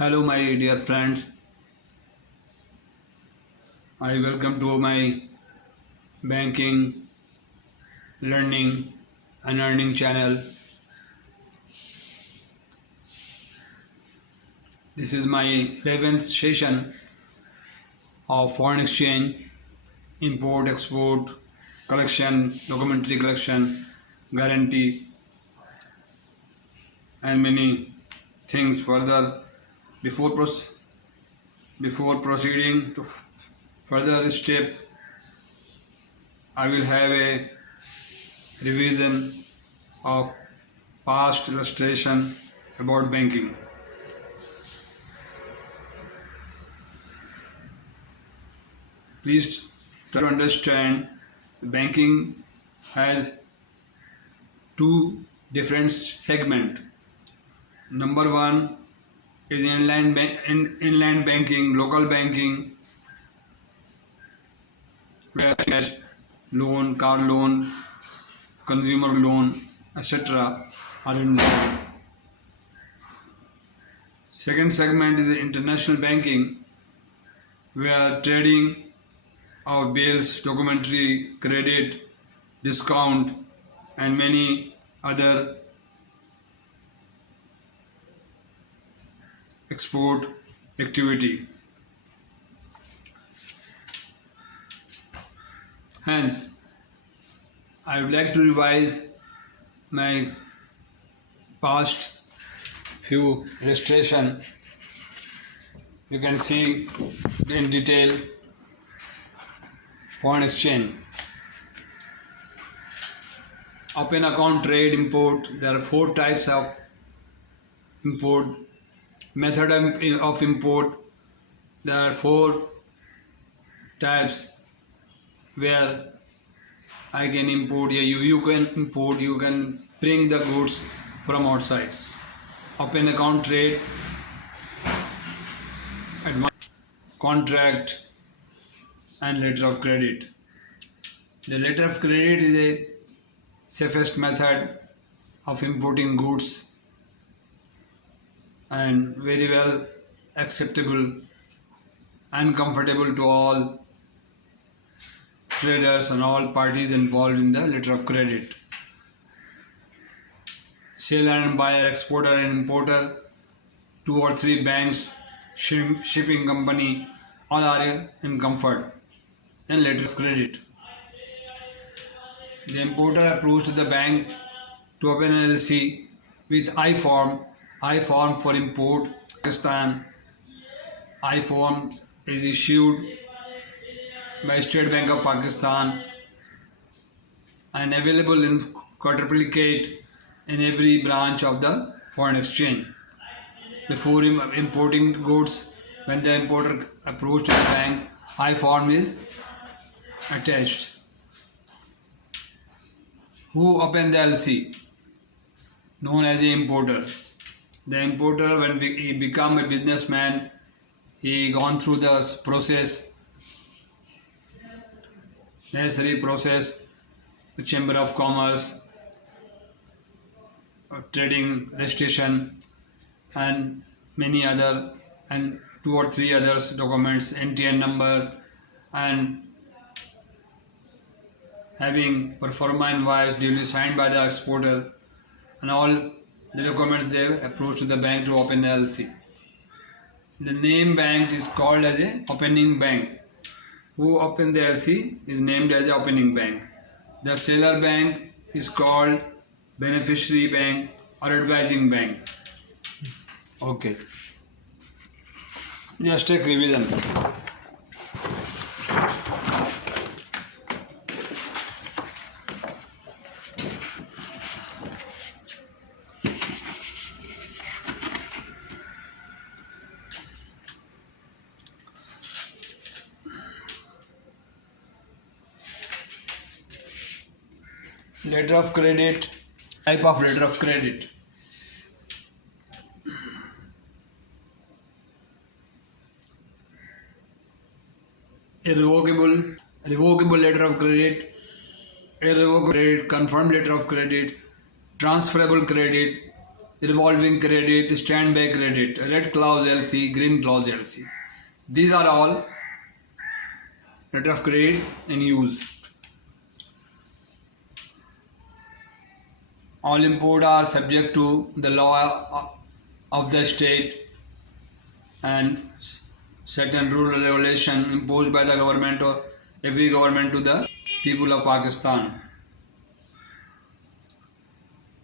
Hello, my dear friends. I welcome to my banking, learning, and earning channel. This is my 11th session of foreign exchange, import, export, collection, documentary collection, guarantee, and many things further. Before, before proceeding to further step, I will have a revision of past illustration about banking. Please try to understand banking has two different segments. Number one is inland banking, local banking, where cash loan, car loan, consumer loan, etc. are involved. Second segment is the international banking, where trading of bills, documentary, credit, discount, and many other export activity. Hence, I would like to revise my past few illustration. You can see in detail foreign exchange. Open account trade import. There are 4 types of import. Method of import. There are 4 types where I can import. You can import. You can bring the goods from outside. Open account trade, advance, contract, and letter of credit. The letter of credit is a safest method of importing goods and very well acceptable and comfortable to all traders and all parties involved in the letter of credit. Seller and buyer, exporter and importer, 2 or 3 banks, shipping company, all are in comfort and letter of credit. The importer approves to the bank to open an LC with I-form for import, Pakistan. I-form is issued by State Bank of Pakistan and available in quadruplicate in every branch of the foreign exchange. Before importing goods, when the importer approaches to the bank, I-form is attached. Who opened the LC? Known as the importer. The importer, when he become a businessman, he gone through the process, necessary process, the Chamber of Commerce, trading registration, and many other, and 2 or 3 others documents, NTN number, and having performa invoice duly signed by the exporter, and all the documents they approach to the bank to open the LC. The name bank is called as a opening bank. Who opened the LC is named as the opening bank. The seller bank is called beneficiary bank or advising bank. Okay. Just take revision. Letter of credit, type of letter of credit. Revocable letter of credit, irrevocable credit, confirmed letter of credit, transferable credit, revolving credit, standby credit, red clause LC, green clause LC. These are all letter of credit in use. All import are subject to the law of the state and certain rule and regulation imposed by the government or every government to the people of Pakistan,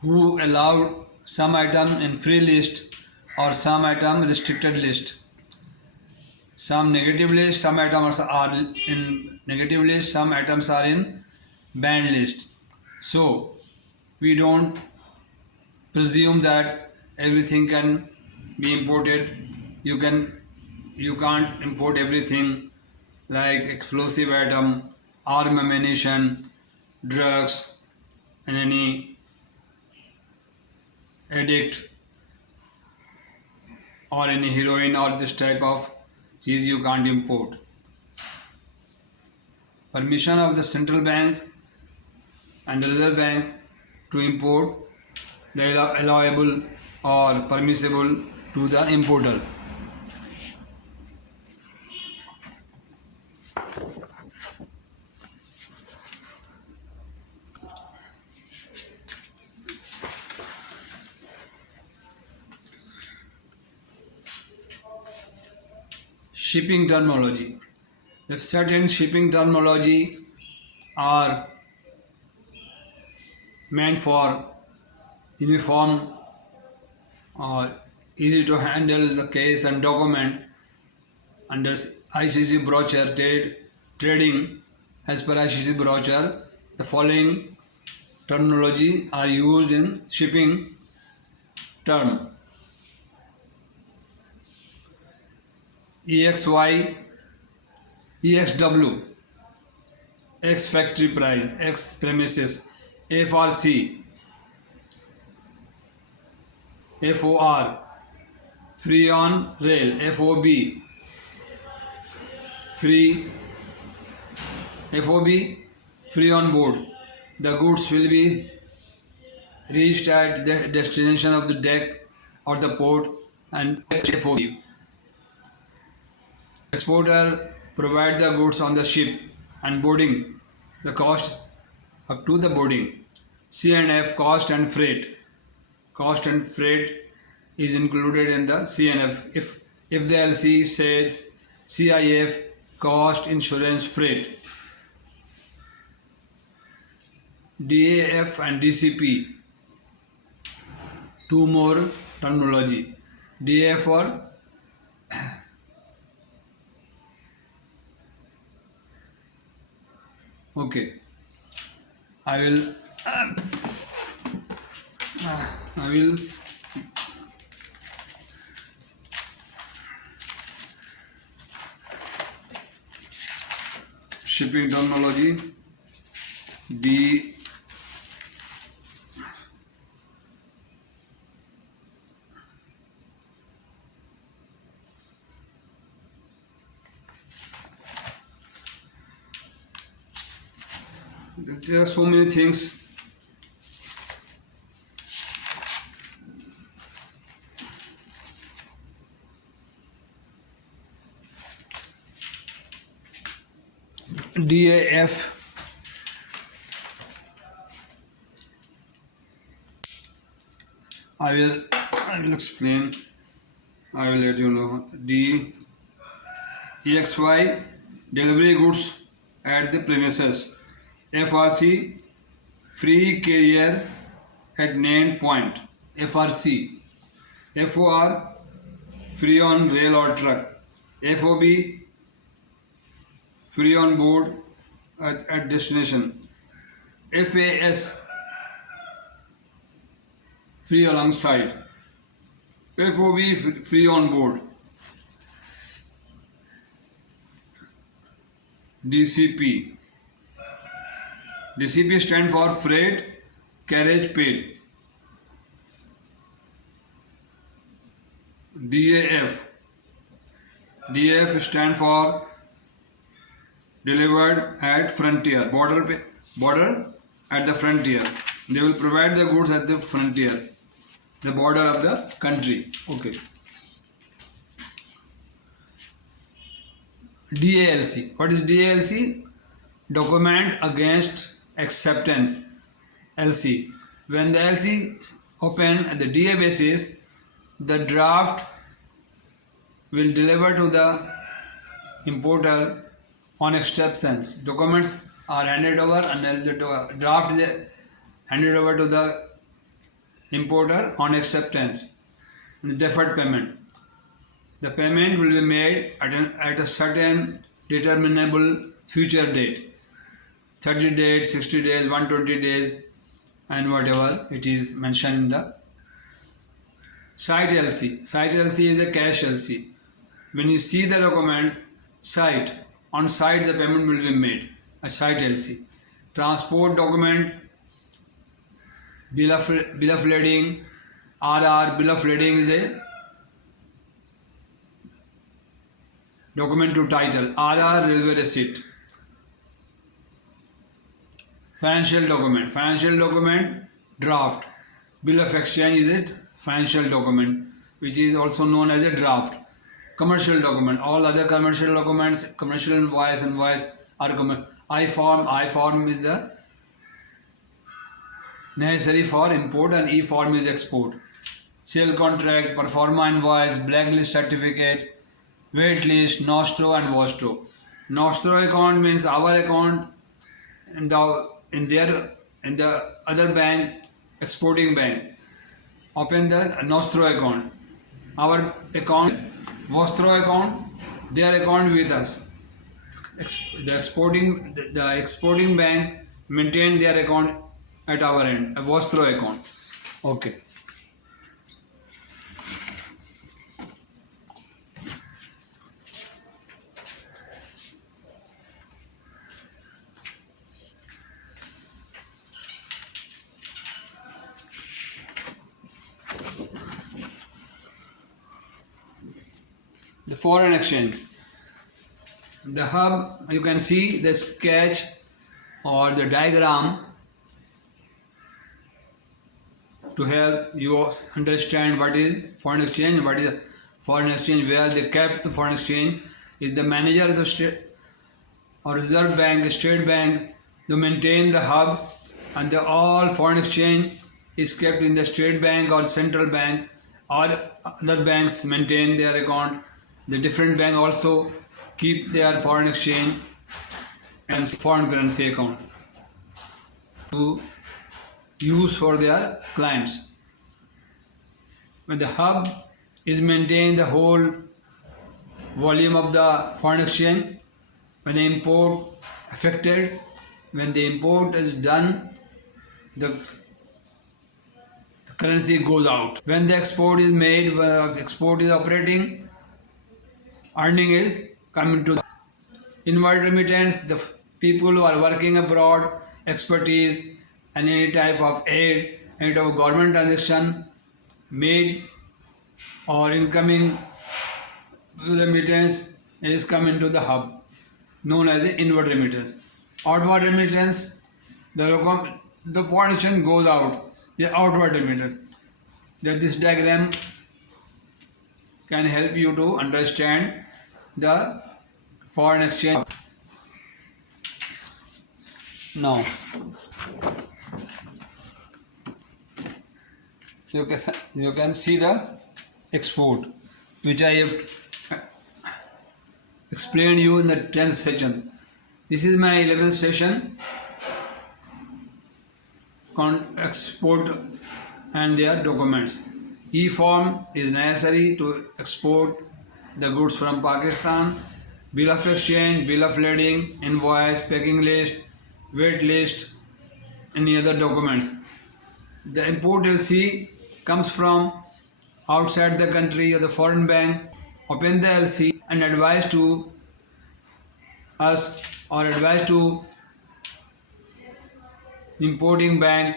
who allowed some item in free list or some item restricted list. Some negative list, some items are in negative list, some items are in banned list. So we don't presume that everything can be imported. You can't import everything like explosive item, arm ammunition, drugs, and any addict or any heroin or this type of cheese you can't import. Permission of the central bank and the reserve bank to import the allowable or permissible to the importer. Shipping terminology. The certain shipping terminology are meant for uniform or easy to handle the case and document under ICC brochure trading. As per ICC brochure, the following terminology are used in shipping term: EXY, EXW, X factory price, X premises, FRC, FOR, free on rail, FOB, free on board. The goods will be reached at the destination of the deck or the port and FOB. Exporter provide the goods on the ship and boarding, the cost up to the boarding. C&F, cost and freight. Cost and freight is included in the C&F. If the LC says CIF, cost, insurance, freight. DAF and DCP, two more terminology. DAF or okay, I will shipping terminology. There are so many things. DAF, I will explain. I will let you know. EXY, delivery goods at the premises. FRC, free carrier at named point. FRC. FOR, free on rail or truck. FOB, free on board at destination. FAS, free alongside. FOB, free on board. DCP. DCP stand for freight carriage paid. DAF stand for delivered at frontier, border at the frontier. They will provide the goods at the frontier. the border of the country. Okay. DALC. What is DALC? Document against acceptance. LC. When the LC open at the DA basis, the draft will deliver to the importer on acceptance. Documents are handed over and the draft is handed over to the importer on acceptance. The deferred payment. The payment will be made at a certain determinable future date. 30 days, 60 days, 120 days, and whatever it is mentioned in the site LC. Site LC is a cash LC. When you see the documents, on site the payment will be made. A site LC. Transport document, bill of lading, RR. Bill of lading is a document to title. RR, railway receipt. Financial document, draft. Bill of exchange is it, financial document, which is also known as a draft. Commercial document, all other commercial documents, commercial invoice are I-form is the necessary for import and E-form is export. Sale contract, performa invoice, blacklist certificate, wait list, nostro and vostro. Nostro account means our account in the other bank, exporting bank. Open the nostro account. Our account, vostro account, their account with us. The exporting bank maintain their account at our end, a vostro account. Okay. The foreign exchange. The hub, you can see the sketch or the diagram to help you understand what is foreign exchange, what is foreign exchange, where they kept the foreign exchange. Is the manager of the state or reserve bank, state bank, to maintain the hub, and all foreign exchange is kept in the state bank or central bank, or other banks maintain their account. The different bank also keep their foreign exchange and foreign currency account to use for their clients. When the hub is maintained the whole volume of the foreign exchange, when the import affected, when the import is done, the currency goes out. When the export is made, export is operating, earning is coming to the inward remittance. The people who are working abroad, expertise and any type of aid, any type of government transaction made or incoming remittance is coming to the hub, known as the inward remittance. Outward remittance, the foreign exchange goes out, the outward remittance. This diagram can help you to understand the foreign exchange. Now, you can see the export, which I have explained you in the 10th session. This is my 11th session, export and their documents. E-form is necessary to export the goods from Pakistan. Bill of exchange, bill of lading, invoice, packing list, weight list, any other documents. The import LC comes from outside the country or the foreign bank. Open the LC and advise to us or advise to importing bank,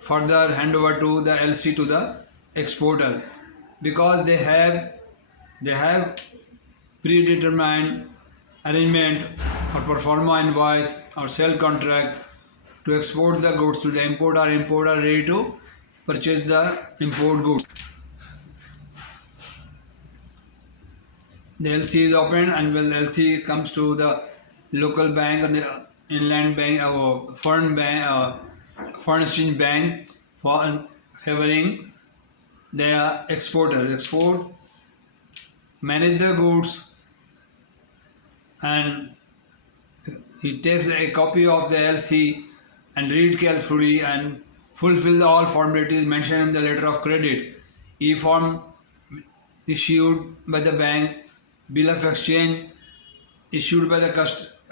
further hand over to the LC to the exporter, because they have predetermined arrangement or performa invoice or sale contract to export the goods to the importer ready to purchase the import goods. The LC is opened, and when the LC comes to the local bank or the inland bank or foreign exchange bank for favoring the exporter. Export, manage the goods, and he takes a copy of the LC and read carefully and fulfill all formalities mentioned in the letter of credit. E-form issued by the bank, bill of exchange issued by the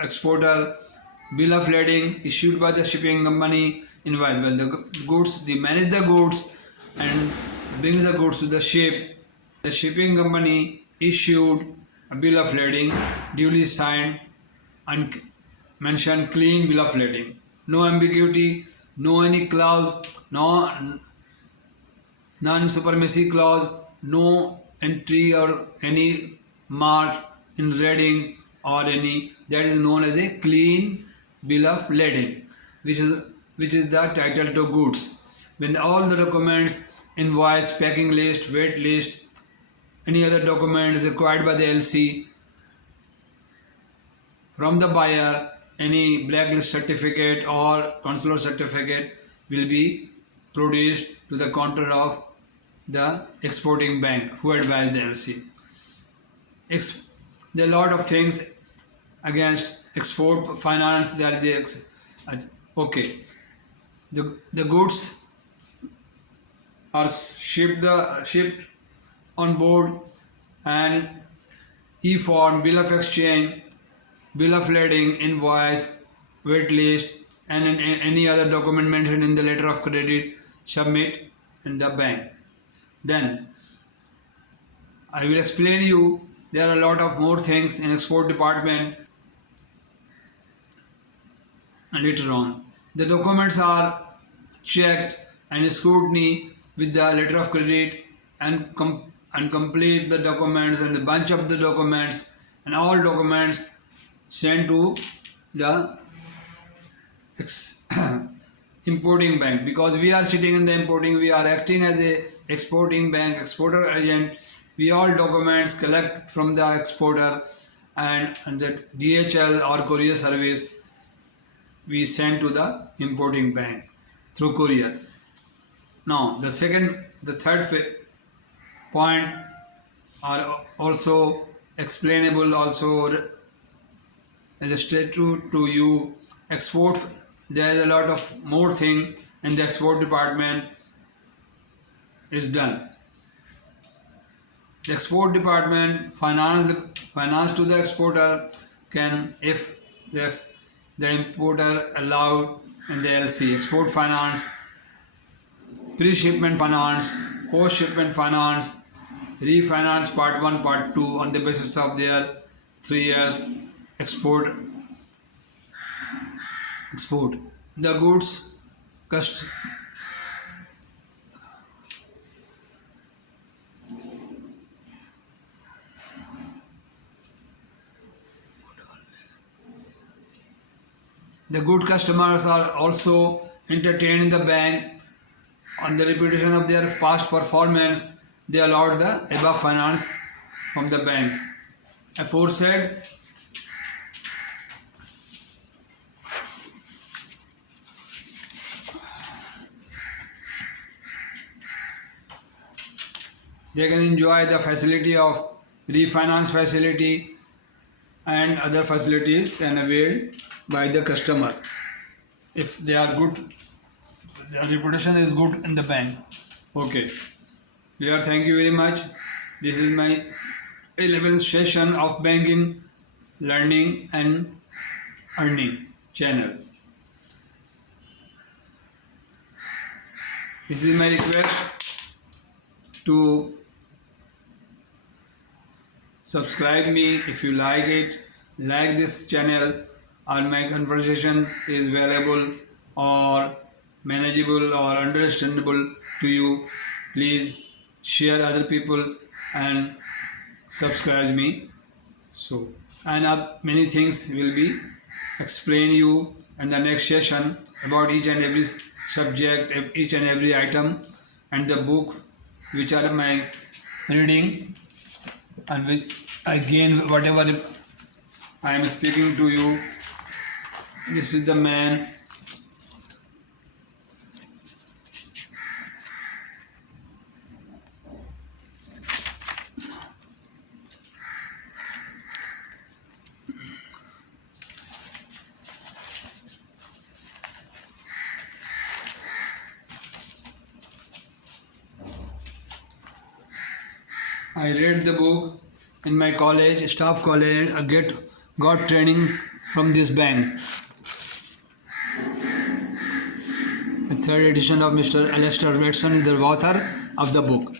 exporter, bill of lading issued by the shipping company, invoice. When the goods, they manage the goods and brings the goods to the ship, the shipping company issued a bill of lading, duly signed and mentioned clean bill of lading. No ambiguity, no any clause, no non-supremacy clause, no entry or any mark in reading or any, that is known as a clean bill of lading, which is the title to goods. When all the documents, invoice, packing list, weight list, any other documents required by the LC from the buyer, any blacklist certificate or consular certificate will be produced to the counter of the exporting bank who advised the LC. There are a lot of things against export finance. There is okay. The goods are shipped on board, and e-form, bill of exchange, bill of lading, invoice, weight list, and any other document mentioned in the letter of credit submit in the bank. Then I will explain you. There are a lot of more things in export department later on. The documents are checked and scrutiny with the letter of credit and complete the documents and the bunch of the documents and all documents sent to the importing bank, because we are sitting in the importing, we are acting as a exporting bank, exporter agent. We all documents collect from the exporter and the DHL or courier service we send to the importing bank through courier. Now the third point are also explainable, also illustrated to you. Export, there is a lot of more thing in the export department is done. The export department finance to the exporter can, if the importer allowed in the LC, export finance, pre-shipment finance, post-shipment finance, refinance part 1, part 2 on the basis of their 3 years export. The goods The good customers are also entertained in the bank on the reputation of their past performance. They allowed the above finance from the bank. Aforesaid, they can enjoy the facility of refinance facility and other facilities can avail by the customer if they are good, their reputation is good in the bank. Okay, dear, thank you very much. This is my 11th session of banking, learning and earning channel. This is my request to subscribe me if you like it, like this channel, or my conversation is valuable or manageable or understandable to you. Please share other people and subscribe me. So, and many things will be explain you in the next session about each and every subject, each and every item. and the book which are my reading, and which I gain whatever I am speaking to you. This is the man. I read the book in my college, staff college. I got training from this bank. The third edition of Mr. Alistair Watson is the author of the book.